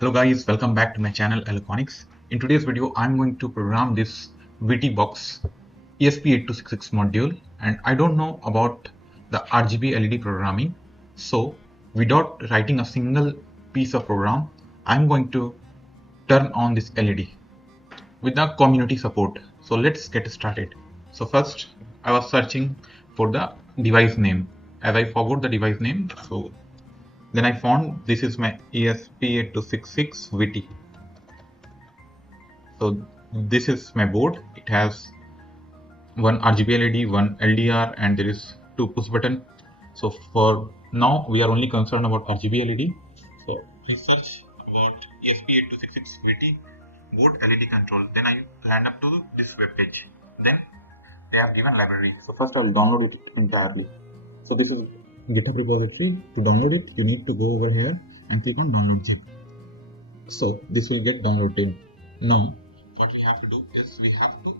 Hello guys, welcome back to my channel Electronics. In today's video, I'm going to program this Witty box ESP8266 module, and I don't know about the RGB LED programming. So without writing a single piece of program, I'm going to turn on this LED with the community support. So let's get started. So first I was searching for the device name. As I forgot the device name, so then I found this is my ESP8266 Witty. So this is my board. It has one RGB LED, one LDR, and there is two push button. So for now, we are only concerned about RGB LED. So research about ESP8266 Witty board LED control. Then I land up to this web page. Then they have given library. So first I will download it entirely. So this is GitHub repository. To download it, you need to go over here and click on download zip. So this will get downloaded. Now what we have to do is we have to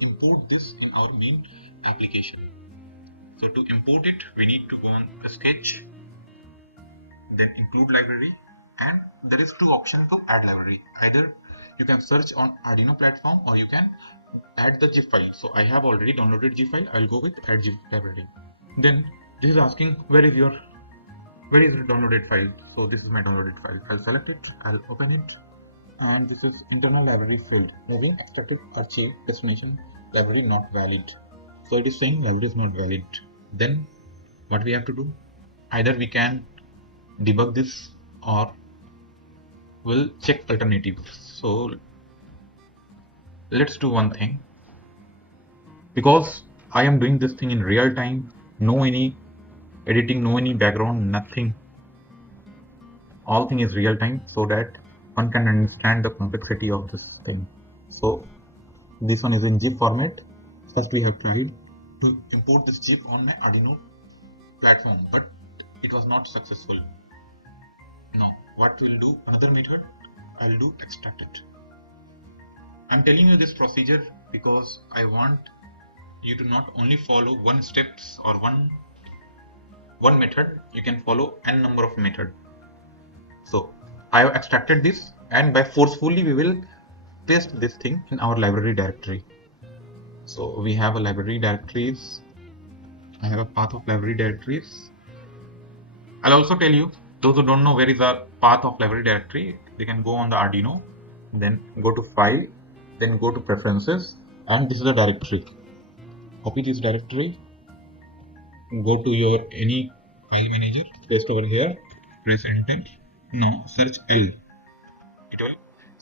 import this in our main application. So to import it, we need to go on a sketch, then include library, and there is two options to add library. Either you can search on Arduino platform or you can add the zip file. So I have already downloaded zip file. I'll go with add zip library. Then this is asking where is the downloaded file. So this is my downloaded file. I'll select it, I'll open it, and this is internal library field, moving extracted archive destination library not valid. So it is saying library is not valid. Then what we have to do, either we can debug this or we'll check alternatives. So let's do one thing, because I am doing this thing in real time, no any editing, no any background, nothing, all thing is real time, so that one can understand the complexity of this thing. So this one is in zip format. First we have tried to import this zip on my Arduino platform, but it was not successful. Now what we'll do, another method, I'll do extract it. I'm telling you this procedure because I want you to not only follow one steps or one method, you can follow n number of method. So I have extracted this, and by forcefully we will paste this thing in our library directory. So we have a library directories. I have a path of library directories. I'll also tell you, those who don't know where is the path of library directory, they can go on the Arduino, then go to file, then go to preferences, and this is the directory. Copy this directory, go to your any file manager, paste over here, press enter. Now search L. It will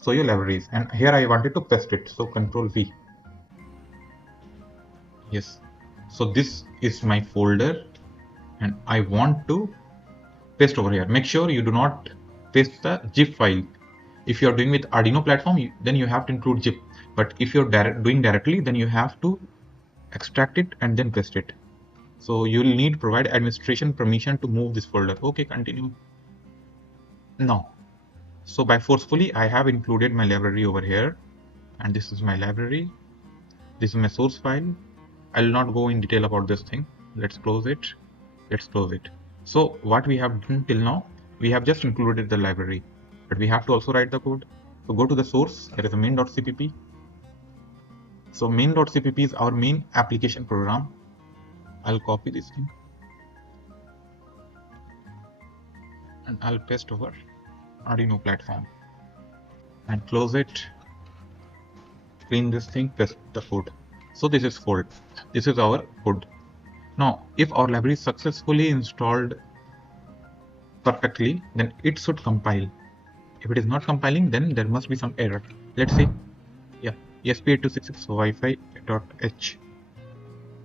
show your libraries, and here I wanted to paste it, so Control V. Yes, so this is my folder, and I want to paste over here. Make sure you do not paste the zip file. If you are doing with Arduino platform, then you have to include zip, but if you're doing directly, then you have to extract it and then paste it. So you will need provide administration permission to move this folder. Okay, continue. Now, so by forcefully I have included my library over here, and this is my library, this is my source file. I will not go in detail about this thing. Let's close it. So what we have done till now, we have just included the library, but we have to also write the code. So go to the source, there is a main.cpp. So main.cpp is our main application program. I'll copy this thing and I'll paste over Arduino platform and close it, clean this thing, paste the code. So this is code. This is our code. Now if our library is successfully installed perfectly, then it should compile. If it is not compiling, then there must be some error. Let's see. Yeah, ESP8266 Wi-Fi.h.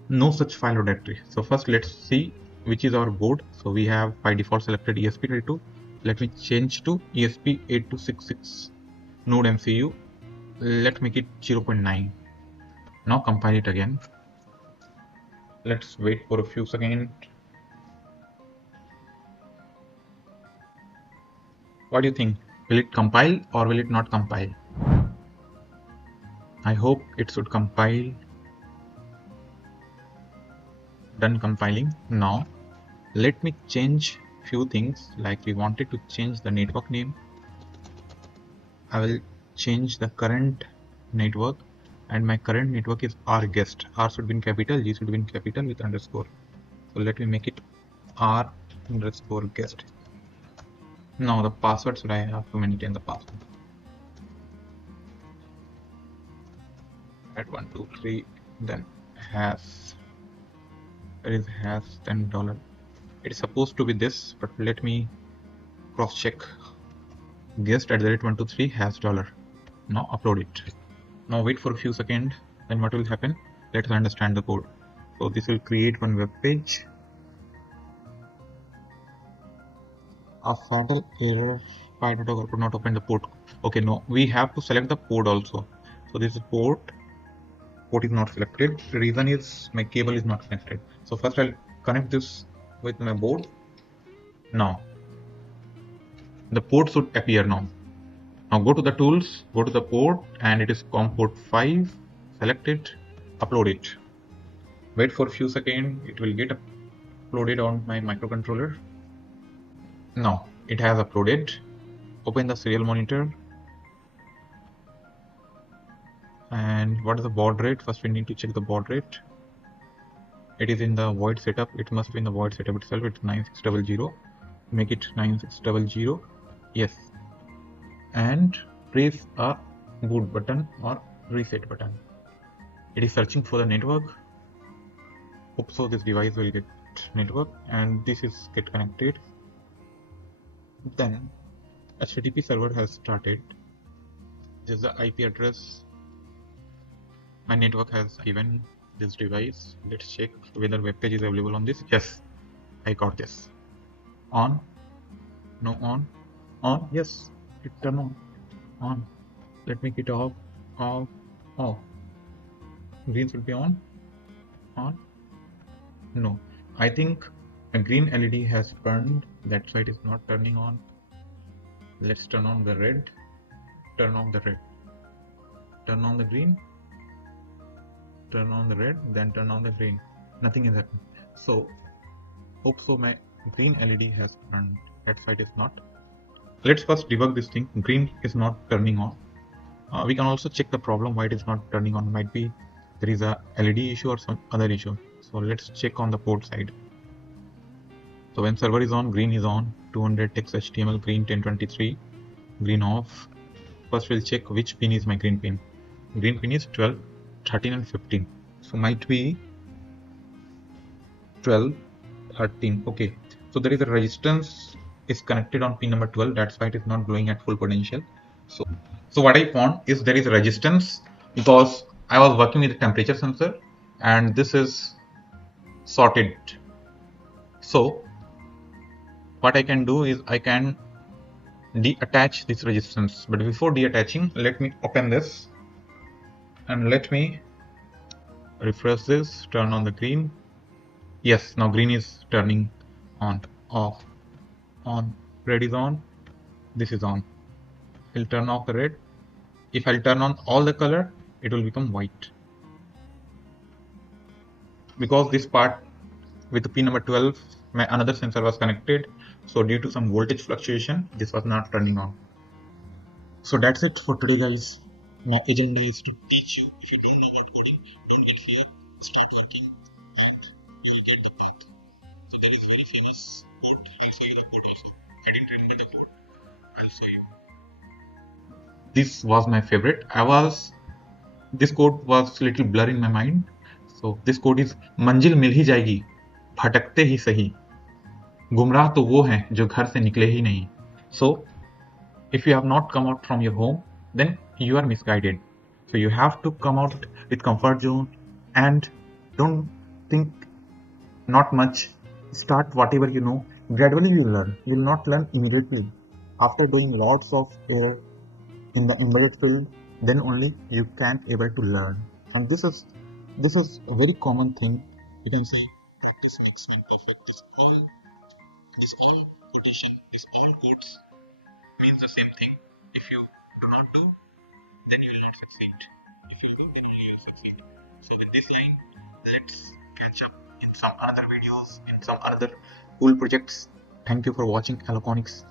No such file or directory. So first let's see which is our board. So we have by default selected ESP32. Let me change to ESP8266 node MCU. Let's make it 0.9. Now compile it again. Let's wait for a few seconds. What do you think? Will it compile or will it not compile? I hope it should compile. Done compiling. Now let me change few things, like we wanted to change the network name. I will change the current network, and my current network is R guest. R should be in capital, G should be in capital with underscore. So let me make it R underscore guest. Now the password, should I have to maintain the password? At 123, then hash. There is hash $10. It's supposed to be this, but let me cross check. Guest @123 hash $. Now upload it. Now wait for a few seconds. Then what will happen? Let's understand the code. So this will create one web page. A fatal error. Python could not open the port. Okay, no, we have to select the port also. So this is port. Port is not selected. The reason is my cable is not connected. So first I'll connect this with my board. Now the port should appear now. Now go to the tools, go to the port, and it is COM port 5. Select it, upload it. Wait for a few seconds. It will get uploaded on my microcontroller. Now it has uploaded. Open the serial monitor. And what is the baud rate? First we need to check the baud rate. It is in the void setup. It must be in the void setup itself. It's 9600. Make it 9600. Yes. And press a boot button or reset button. It is searching for the network. Hope so this device will get network, and this is get connected. Then HTTP server has started. This is the IP address. My network has given this device. Let's check whether web page is available on this. Yes, I got this. On. No, on. On. Yes, it turned on. On. Let me get off. Off. Off. Green should be on. On. No, I think a green LED has burned. That's why it is not turning on. Let's turn on the red. Turn off the red. Turn on the green. Turn on the red. Then turn on the green. Nothing is happening. So hope so my green LED has burned. That's why it is not. Let's first debug this thing. Green is not turning on. We can also check the problem why it is not turning on. Might be there is a LED issue or some other issue. So let's check on the port side. So when server is on, green is on. 200 text HTML, green 1023, green off. First we'll check which pin is my green pin. Green pin is 12, 13 and 15. So might be 12, 13. Okay. So there is a resistance is connected on pin number 12. That's why it is not glowing at full potential. So what I found is there is a resistance because I was working with the temperature sensor and this is sorted. So what I can do is I can deattach this resistance, but before deattaching, let me open this and let me refresh this, turn on the green. Yes, now green is turning on, off, on, red is on, this is on. I'll turn off the red. If I'll turn on all the color, it will become white. Because this part with the pin number 12, my another sensor was connected. So due to some voltage fluctuation, this was not turning on. So that's it for today, guys. My agenda is to teach you. If you don't know about coding, don't get fear. Start working and you will get the path. So there is very famous code. I'll show you the code also. I didn't remember the code. I'll show you. This was my favorite. This code was a little blur in my mind. So this code is मंजिल मिल ही जाएगी भटकते ही सही गुमराह तो वो हैं जो घर से निकले ही नहीं. So if you have not come out from your home, then you are misguided. So you have to come out with comfort zone and don't think not much. Start whatever you know. Gradually you learn. You will not learn immediately. After doing lots of error in the embedded field, then only you can able to learn. And this is a very common thing. You can say practice makes man perfect. This all quotation, this all quotes means the same thing. If you do not do, then you will not succeed. If you do, then only you will succeed. So with this line, let's catch up in some other videos, in some other cool projects. Thank you for watching Aloconics.